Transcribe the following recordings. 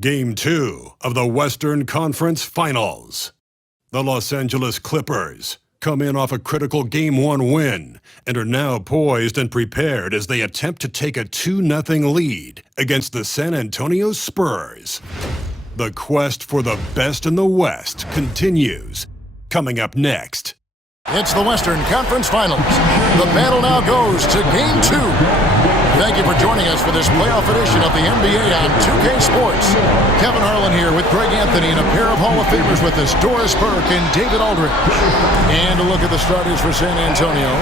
Game 2 of the Western Conference Finals. The Los Angeles Clippers come in off a critical Game 1 win and are now poised and prepared as they attempt to take a 2-0 lead against the San Antonio Spurs. The quest for the best in the West continues. Coming up next. It's the Western Conference Finals. The battle now goes to Game 2. Thank you for joining us for this playoff edition of the NBA on 2K Sports. Kevin Harlan here with Greg Anthony and a pair of Hall of Famers with us, Doris Burke and David Aldridge. And a look at the starters for San Antonio.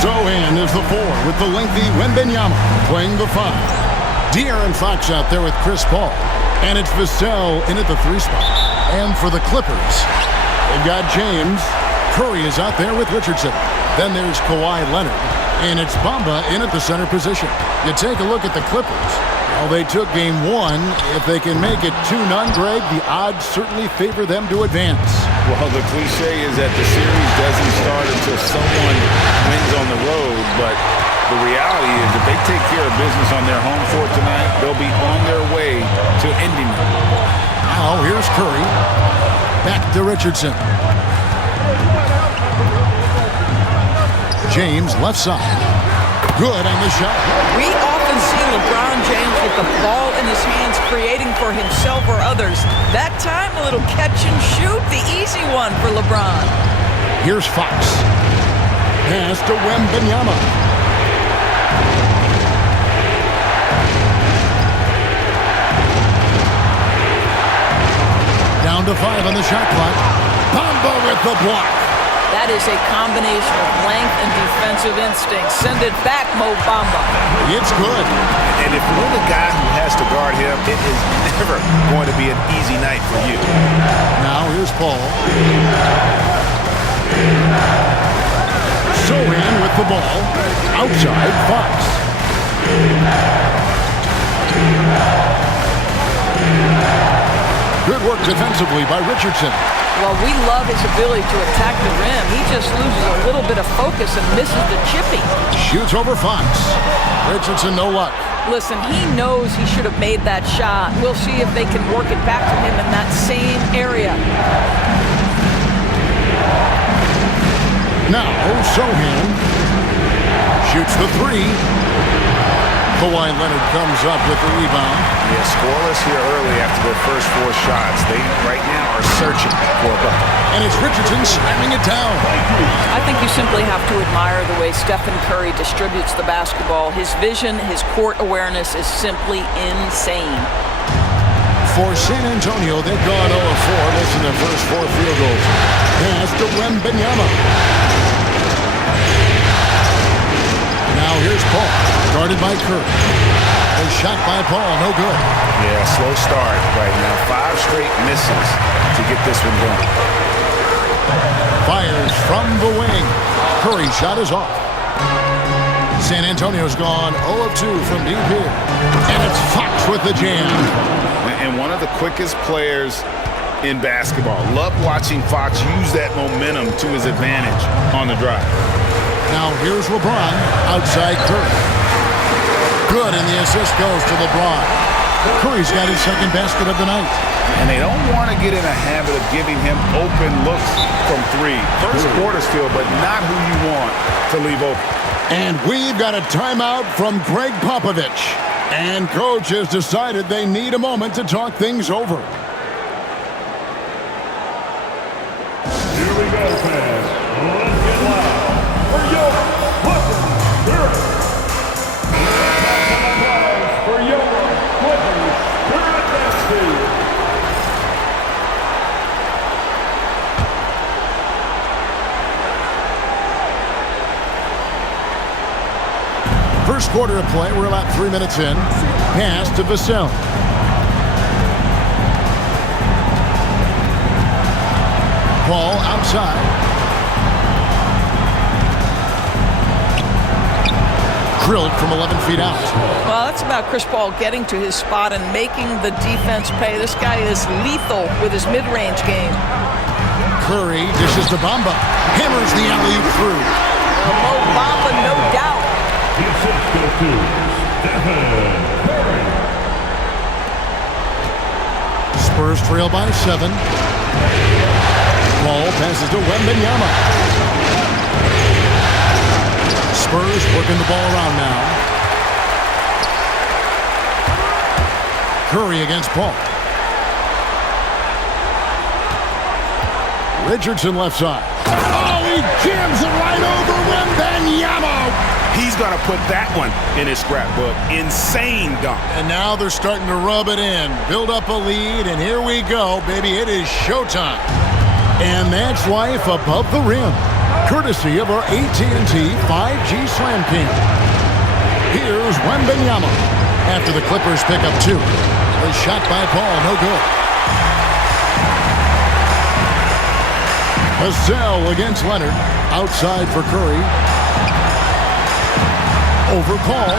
Sohan is the 4 with the lengthy Wembanyama playing the 5. De'Aaron Fox out there with Chris Paul. And it's Vassell in at the 3 spot. And for the Clippers, they've got James. Curry is out there with Richardson. Then there's Kawhi Leonard. And it's Bamba in at the center position. You take a look at the Clippers. Well, they took Game 1. If they can make it 2-0, Greg, the odds certainly favor them to advance. Well, the cliche is that the series doesn't start until someone wins on the road. But the reality is if they take care of business on their home court tonight, they'll be on their way to ending it. Now, here's Curry. Back to Richardson. James, left side. Good on the shot. We often see LeBron James with the ball in his hands, creating for himself or others. That time, a little catch and shoot, the easy one for LeBron. Here's Fox. Pass to Wembanyama. Down to 5 on the shot clock. Bamba with the block. That is a combination of length and defensive instinct. Send it back, Mo Bamba. It's good. And if you're the guy who has to guard him, it is never going to be an easy night for you. Now here's Paul. Sohan with the ball. Outside, Fox. Good work defensively by Richardson. Well, we love his ability to attack the rim. He just loses a little bit of focus and misses the chippy. Shoots over Fox. Richardson, no luck. Listen, he knows he should have made that shot. We'll see if they can work it back to him in that same area. Now, Sohan shoots the 3. Kawhi Leonard comes up with the rebound. Yeah, scoreless here early after their first 4 shots. They, right now, are searching for a bucket. And it's Richardson slamming it down. I think you simply have to admire the way Stephen Curry distributes the basketball. His vision, his court awareness is simply insane. For San Antonio, they've gone 0-4. Listen to their first 4 field goals. Pass to Wembanyama. Now here's Paul, guarded by Curry. A shot by Paul, no good. Yeah, slow start right now. 5 straight misses to get this one going. Fires from the wing. Curry's shot is off. San Antonio's gone 0-2 from deep here. And it's Fox with the jam. And one of the quickest players in basketball. Love watching Fox use that momentum to his advantage on the drive. Now here's LeBron outside Curry. Good, and the assist goes to LeBron. Curry's got his second basket of the night. And they don't want to get in a habit of giving him open looks from 3. First quarter's field, but not who you want to leave open. And we've got a timeout from Greg Popovich. And coach has decided they need a moment to talk things over. Here we go, fans. Let's get loud for your Clippers Spirit. For your Clippers Spirit Dynasty. First quarter of play, we're about 3 minutes in. Pass to Vassell. Ball outside. Drilled from 11 feet out. Well, that's about Chris Paul getting to his spot and making the defense pay. This guy is lethal with his mid-range game. Curry dishes to Bamba. Hammers the alley-oop through. Mo Bamba, no doubt. The assist goes to Stephen Curry. Spurs trail by 7. Ball passes to Wembanyama. Spurs working the ball around now. Curry against Paul. Richardson left side. Oh, he jams it right over Wembanyama. He's going to put that one in his scrapbook. Insane dunk. And now they're starting to rub it in. Build up a lead, and here we go, baby. It is showtime. And that's life above the rim. Courtesy of our AT&T 5G Slam King. Here's Wembanyama. After the Clippers pick up 2. A shot by Paul, no good. Vassell against Leonard. Outside for Curry. Over Paul.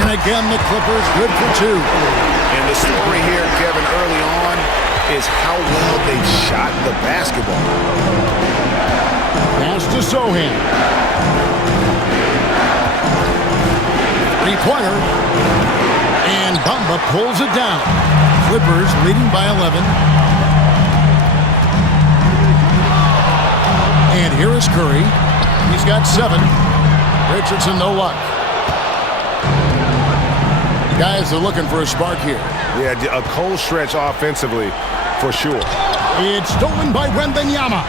And again, the Clippers good for 2. And the story here, Kevin, early on is how well they shot the basketball. Pass to Sohan. 3-pointer. And Bamba pulls it down. Clippers leading by 11. And here is Curry. He's got 7. Richardson, no luck. Guys are looking for a spark here. Yeah, a cold stretch offensively, for sure. It's stolen by Wembanyama.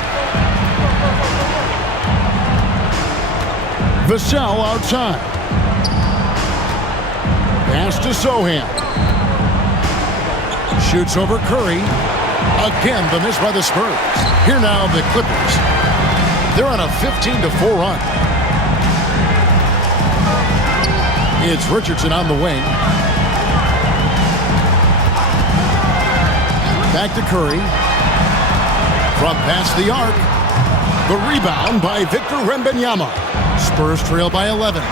Vassell outside. Pass to Sohan. Shoots over Curry. Again, the miss by the Spurs. Here now, the Clippers. They're on a 15-4 run. It's Richardson on the wing. Back to Curry. From past the arc. The rebound by Victor Wembanyama. Spurs trail by 11.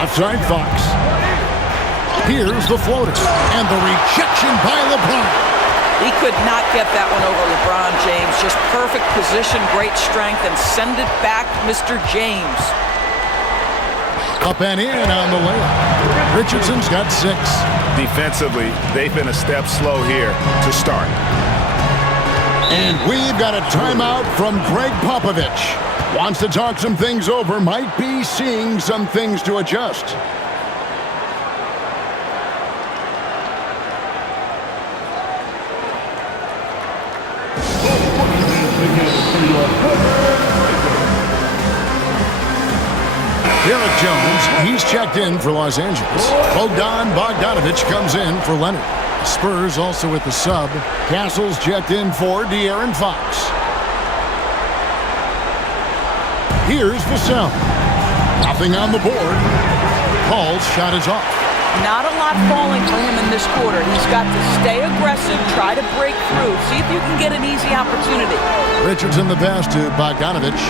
Outside Fox. Here's the floater. And the rejection by LeBron. He could not get that one over LeBron James. Just perfect position, great strength, and send it back, Mr. James. Up and in on the layup. Richardson's got 6. Defensively, they've been a step slow here to start. And we've got a timeout from Greg Popovich. Wants to talk some things over, might be seeing some things to adjust. Derek Jones, he's checked in for Los Angeles. Bogdanovich comes in for Leonard. Spurs also with the sub. Castle's checked in for De'Aaron Fox. Here's Vassell. Nothing on the board. Paul's shot is off. Not a lot falling for him in this quarter. He's got to stay aggressive, try to break through, see if you can get an easy opportunity. Richardson the pass to Bogdanovich.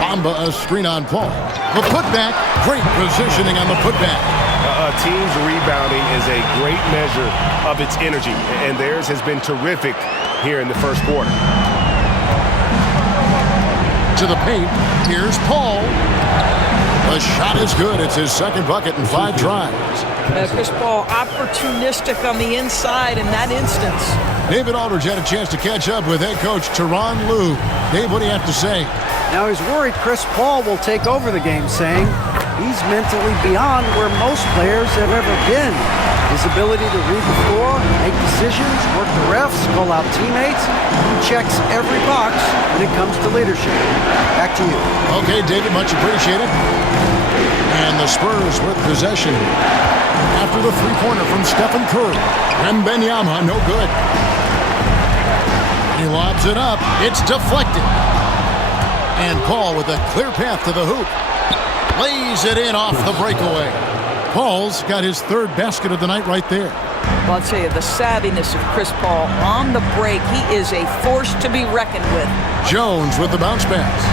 Bamba a screen on Paul. The putback, great positioning on the putback. A team's rebounding is a great measure of its energy, and theirs has been terrific here in the first quarter. To the paint, here's Paul. The shot is good. It's his second bucket in 5 tries. Chris Paul opportunistic on the inside in that instance. David Aldridge had a chance to catch up with head coach Tyronn Lue. Dave, what do you have to say? Now he's worried Chris Paul will take over the game, saying he's mentally beyond where most players have ever been. His ability to read the floor, make decisions, work the refs, call out teammates, he checks every box when it comes to leadership. Back to you. Okay, David, much appreciated. And the Spurs with possession after the 3-pointer from Stephen Curry. Wembanyama, no good. He lobs it up. It's deflected. And Paul with a clear path to the hoop. Lays it in off the breakaway. Paul's got his 3rd basket of the night right there. Well, I'll tell you, the savviness of Chris Paul on the break, he is a force to be reckoned with. Jones with the bounce pass.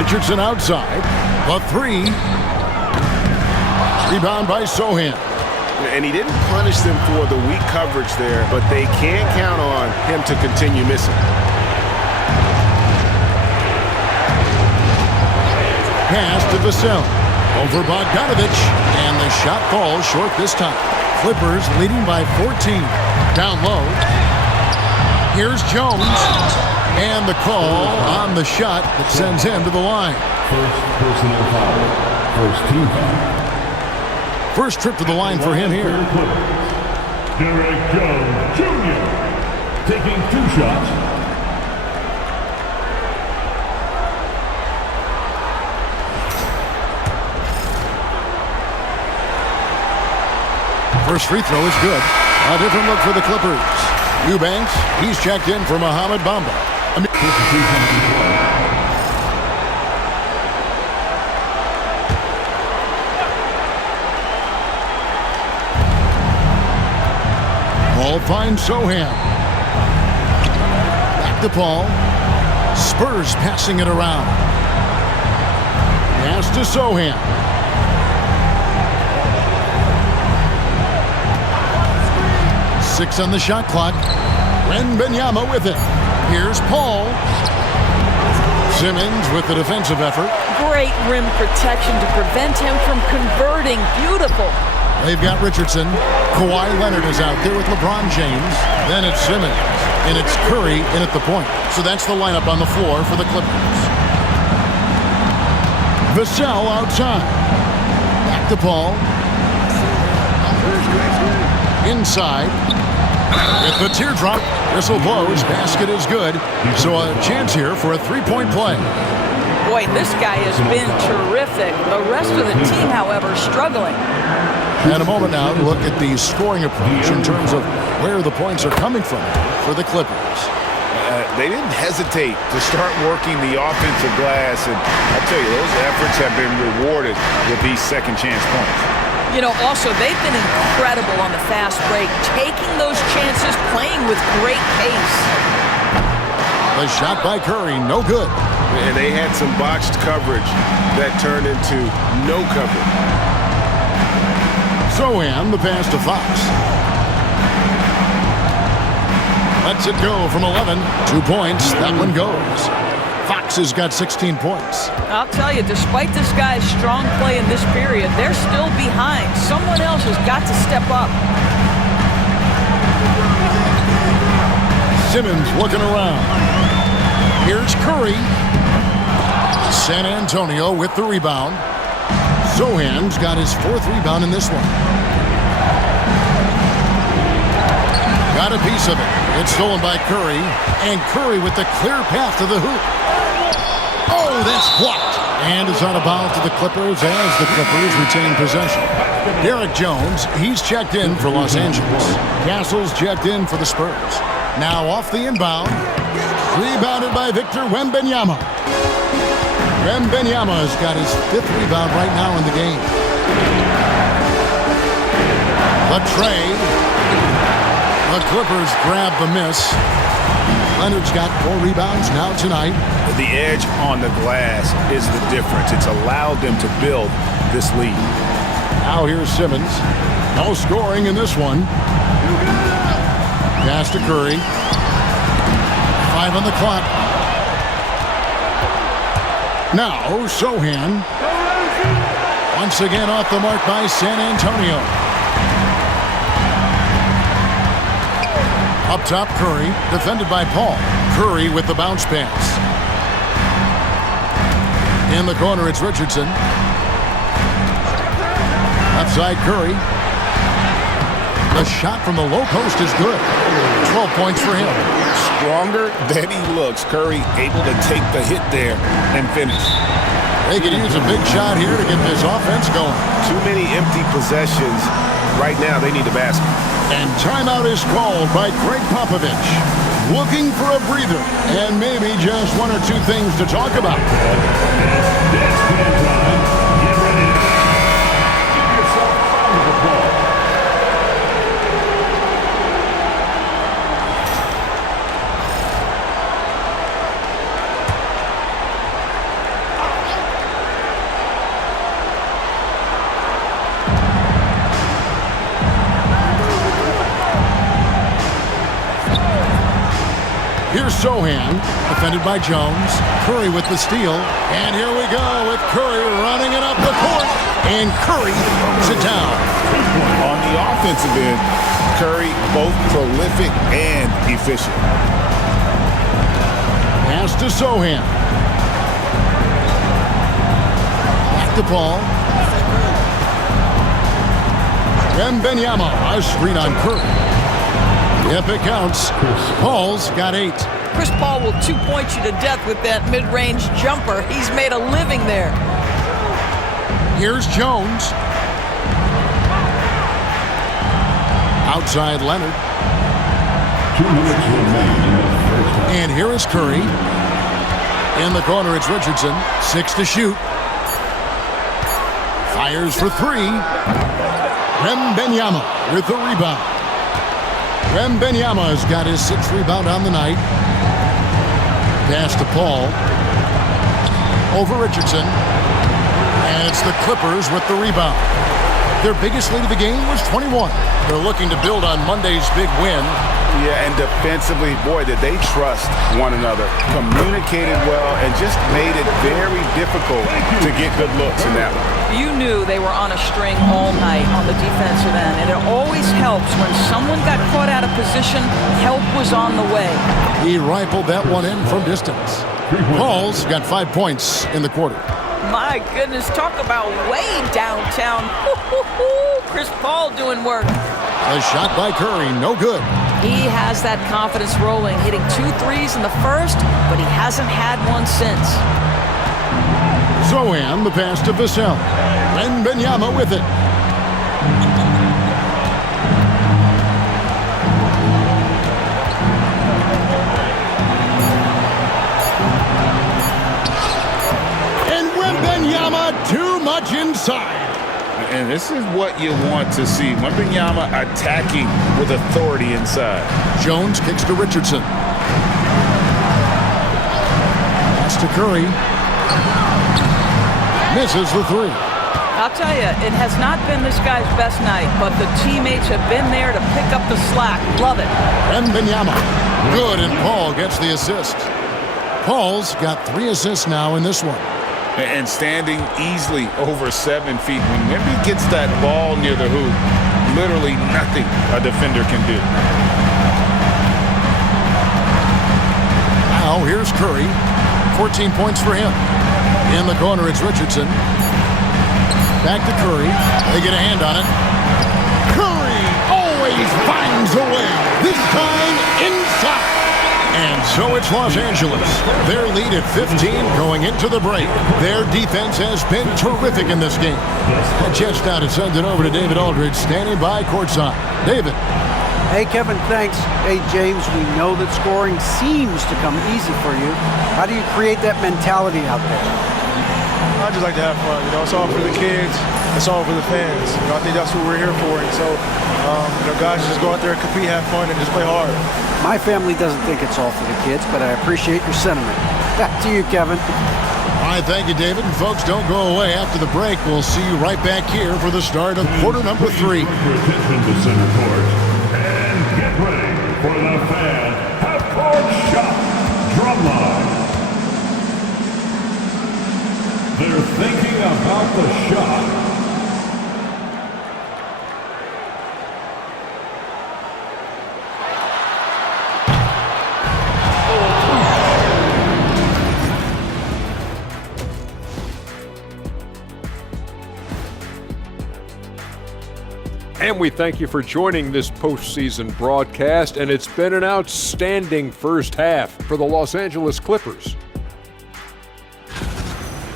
Richardson outside. The 3. Rebound by Sohan. And he didn't punish them for the weak coverage there, but they can't count on him to continue missing. pass to Vassell. Over Bogdanovich, and the shot falls short this time. Clippers leading by 14. Down low. Here's Jones. And the call on the shot that sends him to the line. First personal foul. First team foul. First trip to the line for him here. Derek Jones Jr. taking 2 shots. First free throw is good. A different look for the Clippers. Eubanks, he's checked in for Mohamed Bamba. Ball finds Sohan. Back to Paul. Spurs passing it around. Pass to Sohan. Six on the shot clock. Wembanyama with it. Here's Paul. Simmons with the defensive effort. Great rim protection to prevent him from converting. Beautiful. They've got Richardson. Kawhi Leonard is out there with LeBron James. Then it's Simmons. And it's Curry in at the point. So that's the lineup on the floor for the Clippers. Vassell outside. Back to Paul. Inside. With the teardrop, whistle blows, basket is good. So a chance here for a three-point play. Boy, this guy has been terrific. The rest of the team, however, struggling. And a moment now to look at the scoring approach in terms of where the points are coming from for the Clippers. They didn't hesitate to start working the offensive glass, and I'll tell you, those efforts have been rewarded with these second chance points. You know, also, they've been incredible on the fast break, taking those chances, playing with great pace. The shot by Curry, no good. And they had some botched coverage that turned into no coverage. Sohan, the pass to Fox. Lets it go from 11. 2 points, that one goes. Fox has got 16 points. I'll tell you, despite this guy's strong play in this period, they're still behind. Someone else has got to step up. Simmons looking around. Here's Curry. San Antonio with the rebound. Sohan's got his 4th rebound in this one. Got a piece of it. It's stolen by Curry. And Curry with the clear path to the hoop. Oh, that's blocked. And is out of bounds to the Clippers as the Clippers retain possession. Derek Jones, he's checked in for Los Angeles. Castle's checked in for the Spurs. Now off the inbound. Rebounded by Victor Wembanyama. Wembanyama's got his 5th rebound right now in the game. Latrey. The Clippers grab the miss. Leonard's got 4 rebounds now tonight. The edge on the glass is the difference. It's allowed them to build this lead. Now here's Simmons. No scoring in this one. Pass to Curry. 5 on the clock. Now Sohan. Once again off the mark by San Antonio. Up top, Curry, defended by Paul. Curry with the bounce pass. In the corner, it's Richardson. Left side, Curry. The shot from the low post is good. 12 points for him. Stronger than he looks. Curry able to take the hit there and finish. They could use a big shot here to get this offense going. Too many empty possessions. Right now, they need a basket. And timeout is called by Greg Popovich. Looking for a breather and maybe just 1 or 2 things to talk about. That's game time. Get ready to give yourself a round of applause. Here's Sohan, defended by Jones. Curry with the steal. And here we go with Curry running it up the court. And Curry throws it down. On the offensive end, Curry both prolific and efficient. Pass to Sohan. Back to Paul. Wembanyama, a screen on Curry. Yep, it counts. Paul's got 8. Chris Paul will two-point you to death with that mid-range jumper. He's made a living there. Here's Jones. Outside Leonard. 2 minutes remain in the first half. And here is Curry. In the corner, it's Richardson. 6 to shoot. Fires for 3. Wembanyama with the rebound. Wembanyama has got his 6th rebound on the night. Pass to Paul. Over Richardson. And it's the Clippers with the rebound. Their biggest lead of the game was 21. They're looking to build on Monday's big win. Yeah, and defensively, boy, did they trust one another. Communicated well and just made it very difficult to get good looks in that one. You knew they were on a string all night on the defensive end, and it always helps when someone got caught out of position, help was on the way. He rifled that one in from distance. Paul's got 5 points in the quarter. My goodness, talk about way downtown. Chris Paul doing work. A shot by Curry, no good. He has that confidence rolling, hitting 2 threes in the first, but he hasn't had one since. Sohan, the pass to Vassell. And Wembanyama with it. And Wembanyama too much inside. And this is what you want to see. Wembanyama attacking with authority inside. Jones kicks to Richardson. Pass to Curry. Misses the 3. I'll tell you, it has not been this guy's best night, but the teammates have been there to pick up the slack. Love it. Wembanyama. Good, and Paul gets the assist. Paul's got 3 assists now in this one. And standing easily over 7 feet. When Wemby gets that ball near the hoop, literally nothing a defender can do. Now here's Curry. 14 points for him. In the corner, it's Richardson. Back to Curry. They get a hand on it. Curry always finds a way. This time inside. And so it's Los Angeles. Their lead at 15 going into the break. Their defense has been terrific in this game. A chance now to send it over to David Aldridge, standing by courtside. David. Hey, Kevin, thanks. Hey, James, we know that scoring seems to come easy for you. How do you create that mentality out there? I just like to have fun. It's all for the kids. It's all for the fans. I think that's what we're here for. And so, guys just go out there and compete, have fun, and just play hard. My family doesn't think it's all for the kids, but I appreciate your sentiment. Back to you, Kevin. All right, thank you, David. And folks, don't go away. After the break, we'll see you right back here for the start of quarter number 3. For attention to center court. And get ready for the fan half-court shot drumline. They're thinking about the shot. And we thank you for joining this postseason broadcast, and it's been an outstanding first half for the Los Angeles Clippers.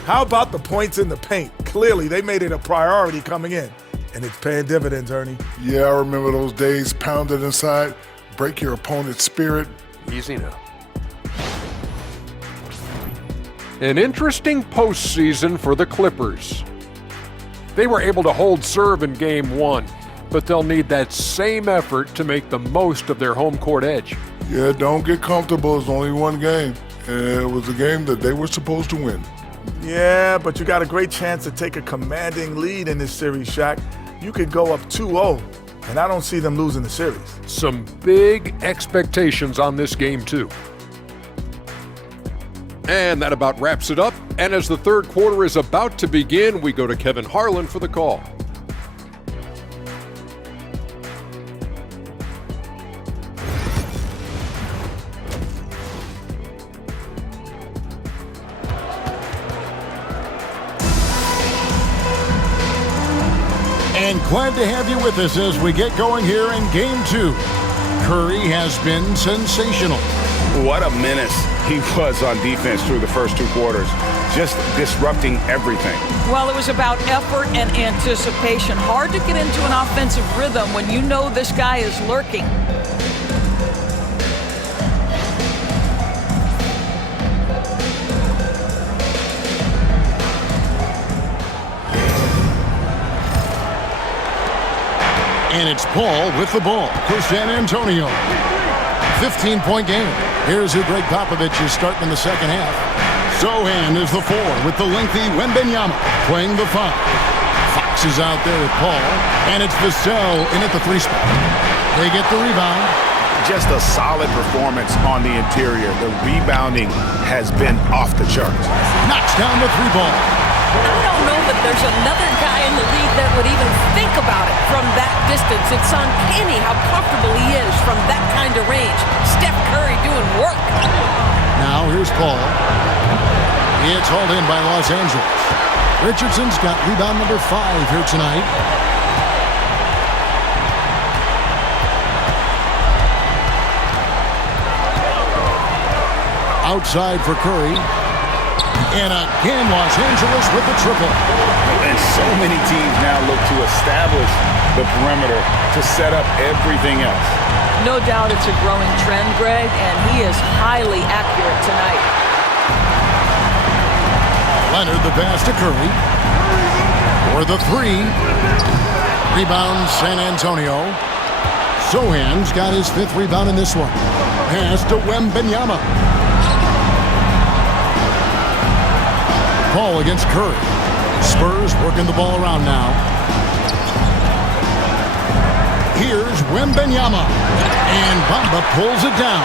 How about the points in the paint? Clearly, they made it a priority coming in, and it's paying dividends, Ernie. Yeah, I remember those days pounded inside, break your opponent's spirit. Easy now. An interesting postseason for the Clippers. They were able to hold serve in Game 1, but they'll need that same effort to make the most of their home court edge. Yeah, don't get comfortable. It's only one game, and it was a game that they were supposed to win. Yeah, but you got a great chance to take a commanding lead in this series, Shaq. You could go up 2-0, and I don't see them losing the series. Some big expectations on this game, too. And that about wraps it up. And as the third quarter is about to begin, we go to Kevin Harlan for the call. And glad to have you with us as we get going here in Game 2. Curry has been sensational. What a menace he was on defense through the first two quarters, just disrupting everything. Well, it was about effort and anticipation. Hard to get into an offensive rhythm when you know this guy is lurking. And it's Paul with the ball for San Antonio. 15-point game. Here's who Greg Popovich is starting in the second half. Sohan is the 4 with the lengthy Wembanyama playing the 5. Fox is out there with Paul, and it's Vassell in at the 3 spot. They get the rebound. Just a solid performance on the interior. The rebounding has been off the charts. Knocks down the 3 ball. I don't know that there's another guy in the league that would even think about it from that distance. It's uncanny how comfortable he is from that kind of range. Steph Curry doing work. Now here's Paul. It's hauled in by Los Angeles. Richardson's got rebound number 5 here tonight. Outside for Curry. And again, Los Angeles with the triple. And so many teams now look to establish the perimeter to set up everything else. No doubt it's a growing trend, Greg, and he is highly accurate tonight. Leonard the pass to Curry. For the 3. Rebound San Antonio. Sohan's got his 5th rebound in this one. Pass to Wembanyama. Paul against Curry. Spurs working the ball around now. Here's Wembanyama. And Bamba pulls it down.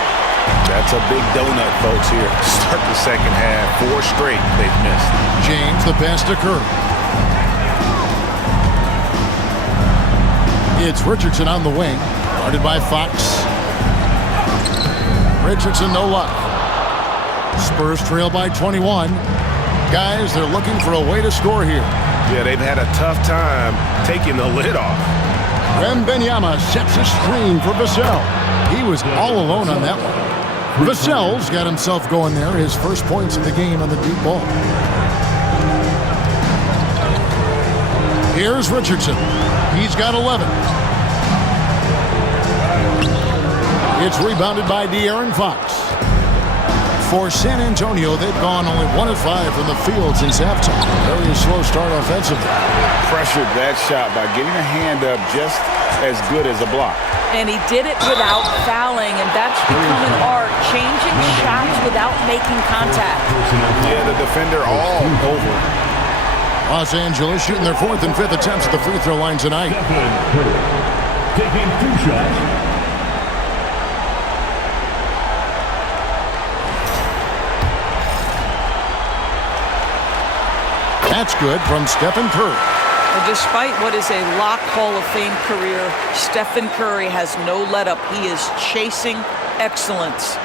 That's a big donut, folks, here. Start the second half. 4 straight they've missed. James the pass to Curry. It's Richardson on the wing. Guarded by Fox. Richardson no luck. Spurs trail by 21. Guys, they're looking for a way to score here. Yeah, they've had a tough time taking the lid off. Wembanyama sets a screen for Vassell. He was all alone on that one. Vassell's got himself going there. His first points of the game on the deep ball. Here's Richardson. He's got 11. It's rebounded by De'Aaron Fox. For San Antonio, they've gone only 1 of 5 from the field since halftime. Very slow start offensively. Pressured that shot by getting a hand up just as good as a block. And he did it without fouling, and that's become an art, changing shots without making contact. Yeah, the defender all over. Los Angeles shooting their 4th and 5th attempts at the free throw line tonight. Taking 2 shots. That's good from Stephen Curry. And despite what is a lock Hall of Fame career, Stephen Curry has no let-up. He is chasing excellence.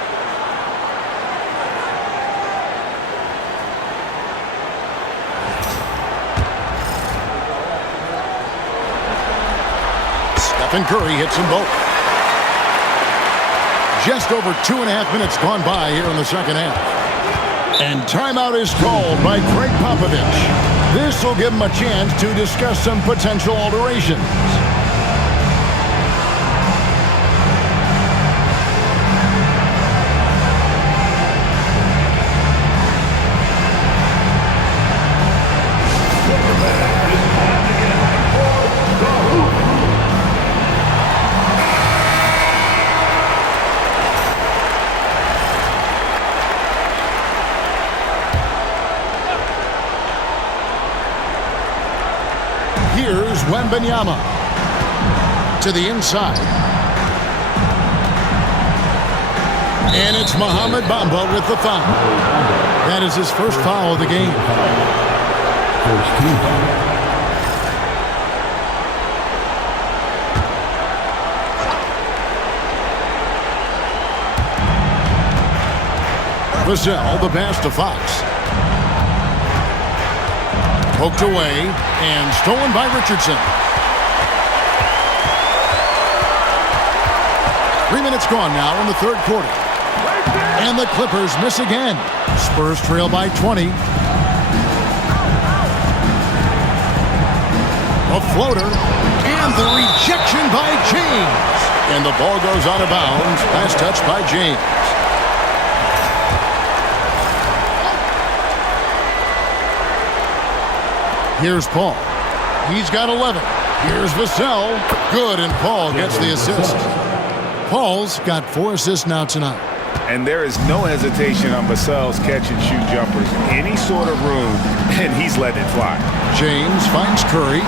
Stephen Curry hits them both. Just over 2.5 minutes gone by here in the second half. And timeout is called by Greg Popovich. This will give him a chance to discuss some potential alterations. Here's Wembanyama to the inside. And it's Mohamed Bamba with the foul. That is his first foul of the game. First team foul. Vassell, the pass to Fox. Poked away and stolen by Richardson. 3 minutes gone now in the third quarter. And the Clippers miss again. Spurs trail by 20. A floater. And the rejection by James. And the ball goes out of bounds. Last touch by James. Here's Paul. He's got 11. Here's Vassell. Good, and Paul gets the assist. Paul's got 4 assists now tonight. And there is no hesitation on Vassell's catch-and-shoot jumpers. Any sort of room, and he's letting it fly. James finds Curry.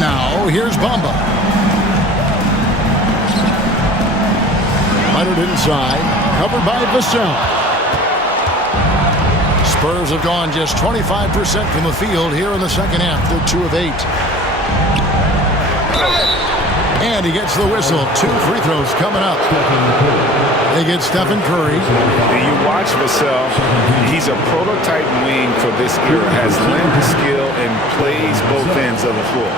Now, here's Bamba. Leonard inside, covered by Vassell. Spurs have gone just 25% from the field here in the second half. They're 2 of 8. And he gets the whistle. 2 free throws coming up. They get Stephen Curry. And you watch Vassell. He's a prototype wing for this era. Has length, skill, and plays both ends of the floor.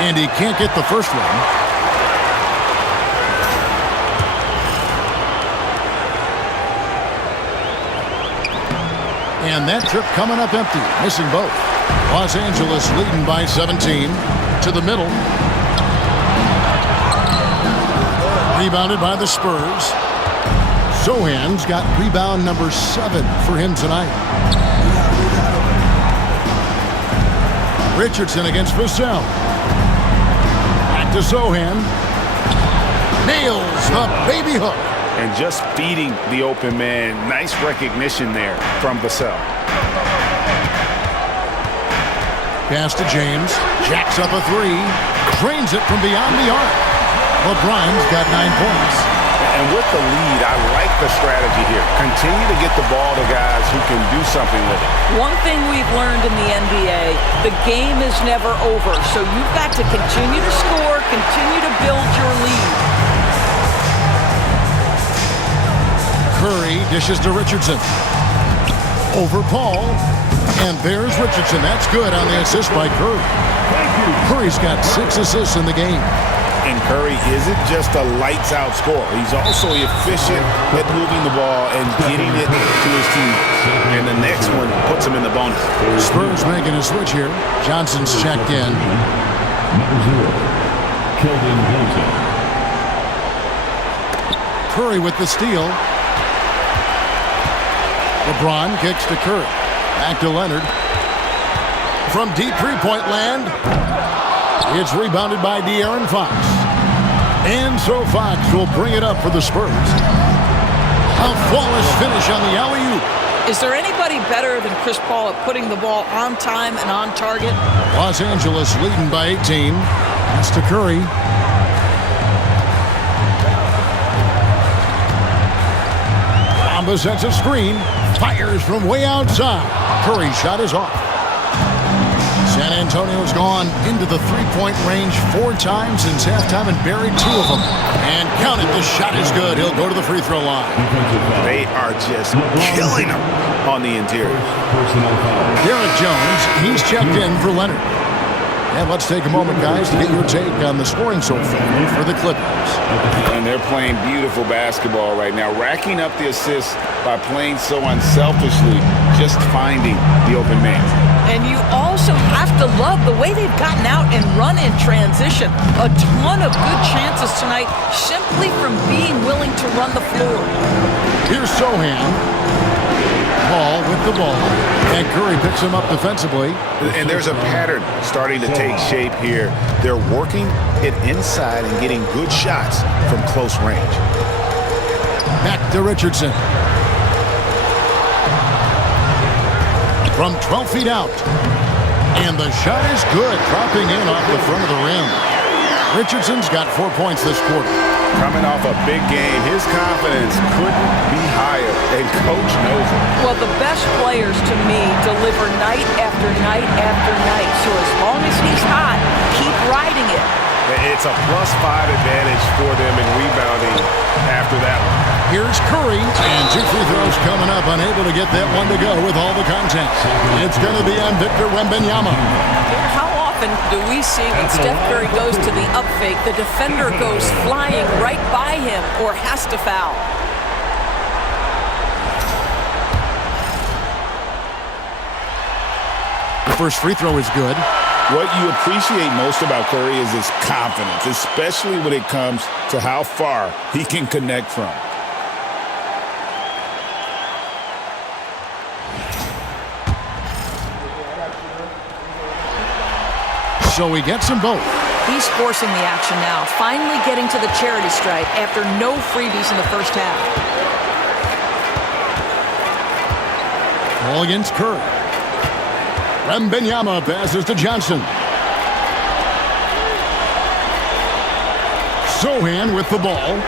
And he can't get the first one. And that trip coming up empty, missing both. Los Angeles leading by 17. To the middle. Rebounded by the Spurs. Sohan's got rebound number 7 for him tonight. Richardson against Vassell. Back to Sohan. Nails the baby hook. And just feeding the open man. Nice recognition there from Vassell. Pass to James. Jacks up a 3. Drains it from beyond the arc. LeBron's got 9 points. And with the lead, I like the strategy here. Continue to get the ball to guys who can do something with it. One thing we've learned in the NBA, the game is never over. So you've got to continue to score, continue to build your lead. Curry dishes to Richardson. Over Paul. And there's Richardson. That's good on the assist by Curry. Curry's got 6 assists in the game. And Curry isn't just a lights-out scorer. He's also efficient at moving the ball and getting it to his team. And the next one puts him in the bonus. Spurs making a switch here. Johnson's checked in. Number 0, Keldon Johnson. Curry with the steal. LeBron kicks to Curry. Back to Leonard. From deep three-point land. It's rebounded by De'Aaron Fox. And so Fox will bring it up for the Spurs. A flawless finish on the alley-oop. Is there anybody better than Chris Paul at putting the ball on time and on target? Los Angeles leading by 18. That's to Curry. Bamba sets a screen. Fires from way outside. Curry's shot is off. San Antonio's gone into the three-point range 4 times since halftime and buried 2 of them. And count it, the shot is good. He'll go to the free throw line. They are just killing him on the interior. Derek Jones, he's checked in for Leonard. And let's take a moment, guys, to get your take on the scoring so far for the Clippers. And they're playing beautiful basketball right now, racking up the assists by playing so unselfishly, just finding the open man. And you also have to love the way they've gotten out and run in transition. A ton of good chances tonight simply from being willing to run the floor. Here's Sohan. Paul with the ball. And Curry picks him up defensively. And there's a pattern starting to take shape here. They're working it inside and getting good shots from close range. Back to Richardson. From 12 feet out. And the shot is good, dropping in off the front of the rim. Richardson's got 4 points this quarter. Coming off a big game, his confidence couldn't be higher, and Coach knows it. Well, the best players, to me, deliver night after night after night. So as long as he's hot, keep riding it. It's a +5 advantage for them in rebounding after that one. Here's Curry, and 2 free throws coming up, unable to get that one to go with all the contact. It's going to be on Victor Wembanyama. How often do we see when Steph Curry goes to the up fake, the defender goes flying right by him or has to foul? The first free throw is good. What you appreciate most about Curry is his confidence, especially when it comes to how far he can connect from. So he gets them both. He's forcing the action now, finally getting to the charity stripe after no freebies in the first half. Ball against Curry. Wembanyama passes to Johnson. Sohan with the ball.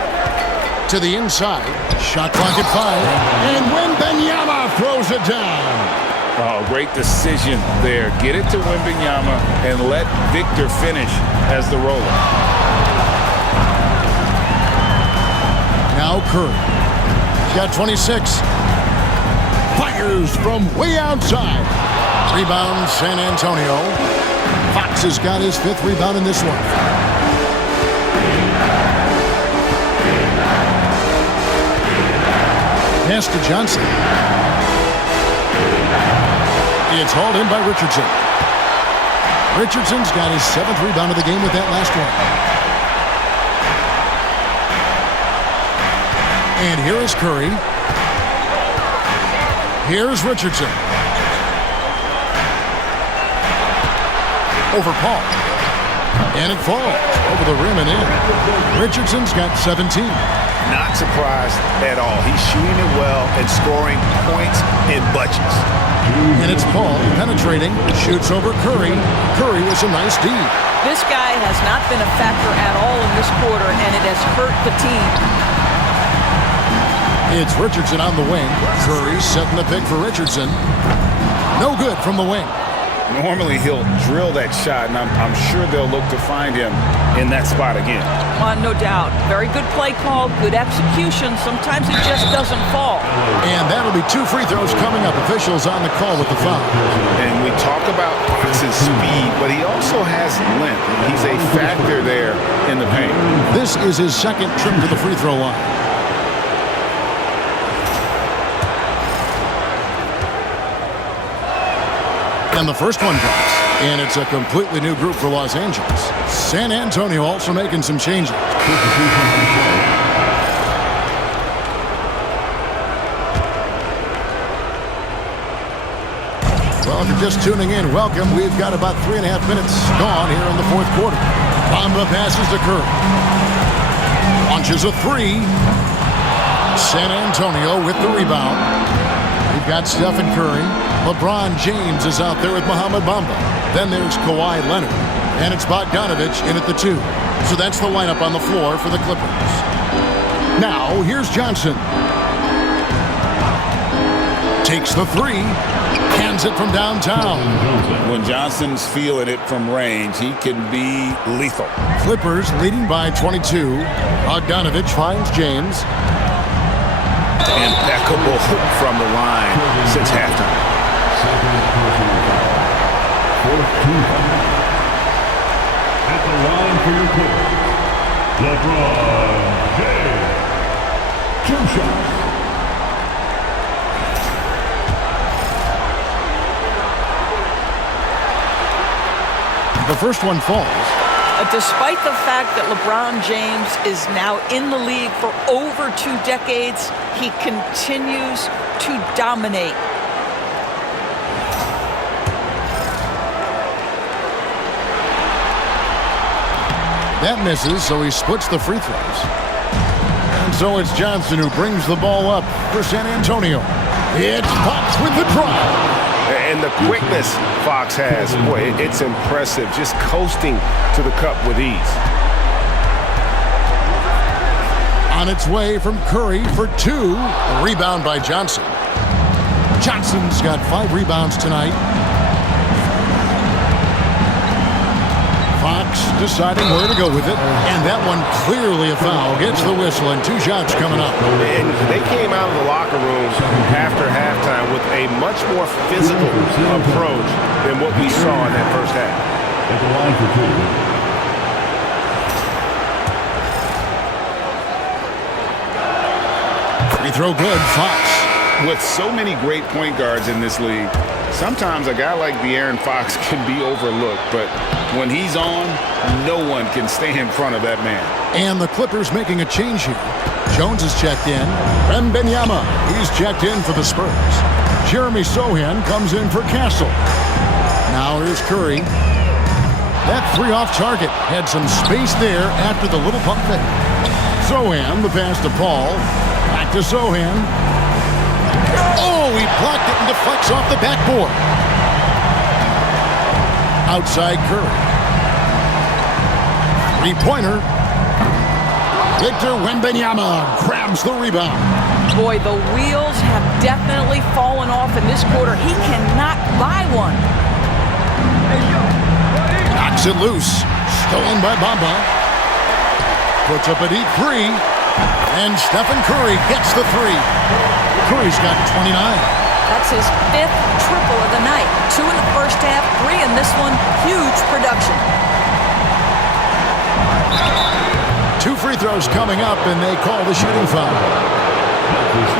To the inside. Shot clock at 5. And Wembanyama throws it down. Oh, great decision there. Get it to Wembanyama and let Victor finish as the roller. Now Curry. He's got 26. Fires from way outside. Rebound, San Antonio. Fox has got his 5th rebound in this one. Pass to Johnson. It's hauled in by Richardson. Richardson's got his 7th rebound of the game with that last one. And here is Curry. Here's Richardson. Over Paul. And it falls over the rim and in. Richardson's got 17. Not surprised at all. He's shooting it well and scoring points in bunches. And it's Paul penetrating, shoots over Curry. Curry with a nice D. This guy has not been a factor at all in this quarter, and it has hurt the team. It's Richardson on the wing. Curry setting the pick for Richardson. No good from the wing. Normally he'll drill that shot, and I'm sure they'll look to find him in that spot again. No doubt. Very good play call, good execution. Sometimes it just doesn't fall. And that'll be 2 free throws coming up. Officials on the call with the foul. And we talk about Fox's speed, but he also has length. He's a factor there in the paint. This is his 2nd trip to the free throw line. And the first one drops. And it's a completely new group for Los Angeles. San Antonio also making some changes. Well, if you're just tuning in, welcome. We've got about 3.5 minutes gone here in the 4th quarter. Bamba passes to Curry. Launches a 3. San Antonio with the rebound. We've got Stephen Curry. LeBron James is out there with Mohamed Bamba. Then there's Kawhi Leonard. And it's Bogdanovich in at the 2. So that's the lineup on the floor for the Clippers. Now, here's Johnson. Takes the 3. Hands it from downtown. When Johnson's feeling it from range, he can be lethal. Clippers leading by 22. Bogdanovich finds James. Impeccable from the line since halftime. At the line for your Clippers, LeBron James. 2 shots. The first one falls. Despite the fact that LeBron James is now in the league for over 2 decades, he continues to dominate. That misses, so he splits the free throws. And so it's Johnson who brings the ball up for San Antonio. It's Fox with the drive. And the quickness Fox has, boy, it's impressive. Just coasting to the cup with ease. On its way from Curry for 2. A rebound by Johnson. Johnson's got 5 rebounds tonight. Fox deciding where to go with it. And that one clearly a foul. Gets the whistle and 2 shots coming up. And they came out of the locker room after halftime with a much more physical approach than what we saw in that first half. At the line for 2. Free throw good. Fox. With so many great point guards in this league, sometimes a guy like De'Aaron Fox can be overlooked, but when he's on, no one can stay in front of that man. And the Clippers making a change here. Jones is checked in. Wembanyama, he's checked in for the Spurs. Jeremy Sohan comes in for Castle. Now here's Curry. That 3 off target had some space there after the little pump fake. Sohan, the pass to Paul. Back to Sohan. Oh, he blocked it and deflects off the backboard. Outside Curry. 3-pointer. Victor Wembanyama grabs the rebound. Boy, the wheels have definitely fallen off in this quarter. He cannot buy one. Knocks it loose. Stolen by Bamba. Puts up a deep 3. And Stephen Curry gets the 3. Curry's got 29. That's his 5th triple of the night. 2 in the first half, 3 in this one. Huge production. 2 free throws coming up, and they call the shooting foul.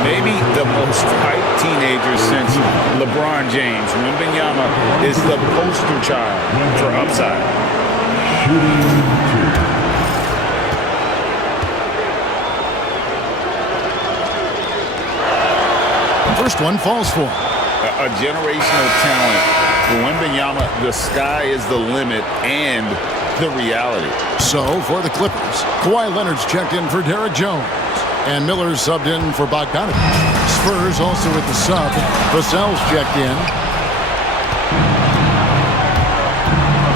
Maybe the most hyped teenager since LeBron James. Wembanyama is the poster child for upside. First one falls for him. A generational talent. For Wembanyama, the sky is the limit and the reality. So, for the Clippers, Kawhi Leonard's checked in for Derek Jones. And Miller's subbed in for Bogdanovich. Spurs also with the sub. Vassell's checked in.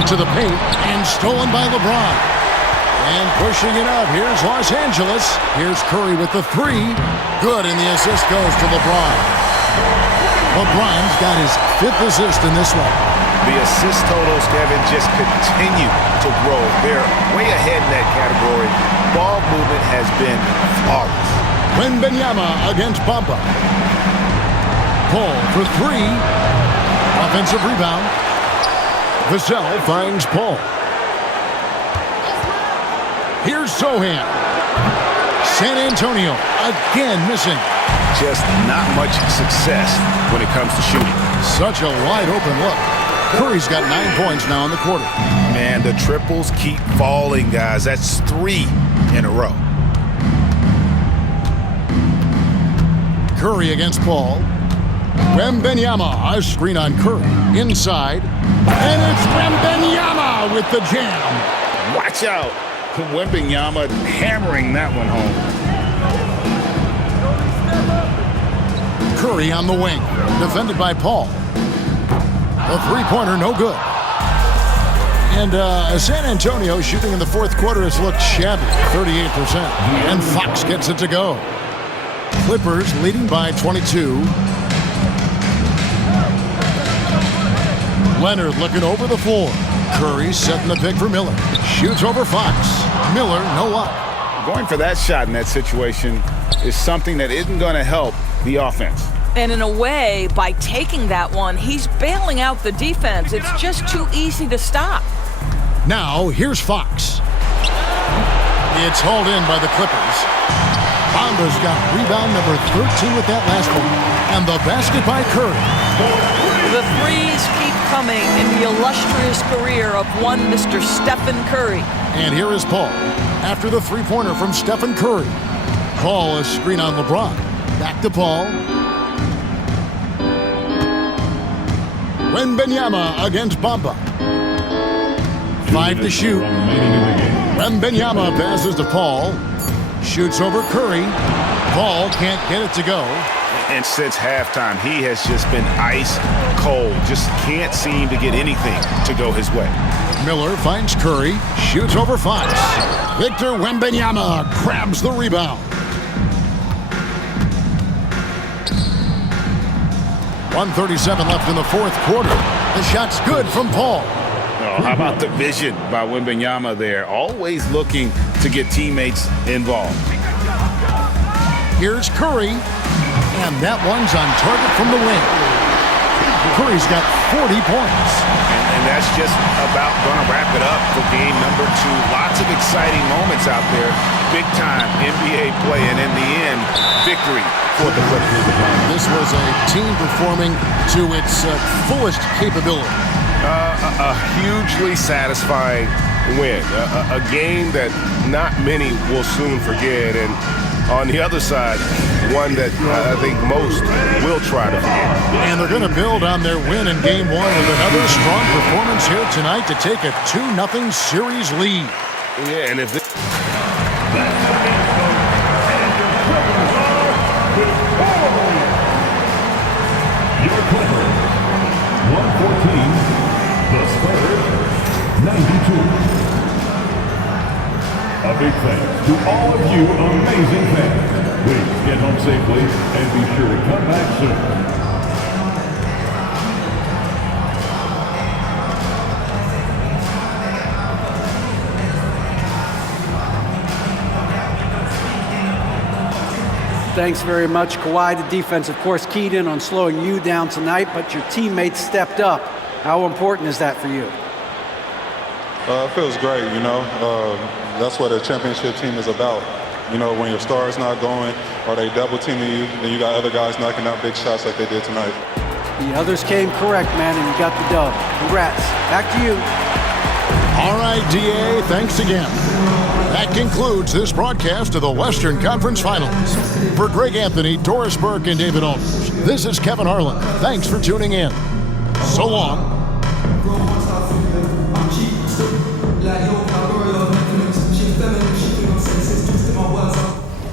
To the paint, and stolen by LeBron. And pushing it up, here's Los Angeles. Here's Curry with the 3. Good, and the assist goes to LeBron. LeBron's got his 5th assist in this one. The assist totals, Kevin, just continue to grow. They're way ahead in that category. Ball movement has been flawless. Wembanyama against Bamba. Paul for 3. Offensive rebound. Vassell finds Paul. Here's Sohan. San Antonio again missing. Just not much success when it comes to shooting. Such a wide open look. Curry's got 9 points now in the quarter. Man, the triples keep falling, guys. That's 3 in a row. Curry against Paul. Wembanyama, a screen on Curry. Inside. And it's Wembanyama with the jam. Watch out. Wembanyama hammering that one home. Curry on the wing. Defended by Paul. The 3-pointer, no good. And San Antonio shooting in the 4th quarter has looked shabby, 38%. And Fox gets it to go. Clippers leading by 22. Leonard looking over the floor. Curry setting the pick for Miller. Shoots over Fox. Miller, no luck. Going for that shot in that situation is something that isn't going to help the offense. And in a way, by taking that one, he's bailing out the defense. It's just too easy to stop. Now, here's Fox. It's hauled in by the Clippers. Bamba's got rebound number 13 with that last one. And the basket by Curry. The threes keep coming in the illustrious career of one Mr. Stephen Curry. And here is Paul. After the 3-pointer from Stephen Curry. Paul is screen on LeBron. Back to Paul. Wembanyama against Bamba. 5 to shoot. Wembanyama passes to Paul. Shoots over Curry. Paul can't get it to go. And since halftime, he has just been ice cold. Just can't seem to get anything to go his way. Miller finds Curry, shoots over Fox. Victor Wembanyama grabs the rebound. 1:37 left in the fourth quarter. The shot's good from Paul. Oh, how about the vision by Wembanyama there? Always looking to get teammates involved. Here's Curry, and that one's on target from the wing. Curry's got 40 points. And that's just about going to wrap it up for game number 2. Lots of exciting moments out there. Big-time NBA play, and in the end, victory for the Clippers. This was a team performing to its fullest capability. A hugely satisfying win. A game that not many will soon forget. And on the other side, one that I think most will try to forget. And they're going to build on their win in Game 1 with another strong performance here tonight to take a 2-0 series lead. Yeah, and if this... Your Clippers, 114. The Spurs, 92. A big thanks to all of you amazing fans. Please get home safely and be sure to come back soon. Thanks very much, Kawhi. The defense, of course, keyed in on slowing you down tonight, but your teammates stepped up. How important is that for you? It feels great, you know. That's what a championship team is about. You know, when your star is not going or they double teaming you, then you got other guys knocking out big shots like they did tonight. The others came correct, man, and you got the dub. Congrats. Back to you. All right, DA, thanks again. That concludes this broadcast of the Western Conference Finals. For Greg Anthony, Doris Burke, and David Olmers, this is Kevin Harlan. Thanks for tuning in. So long.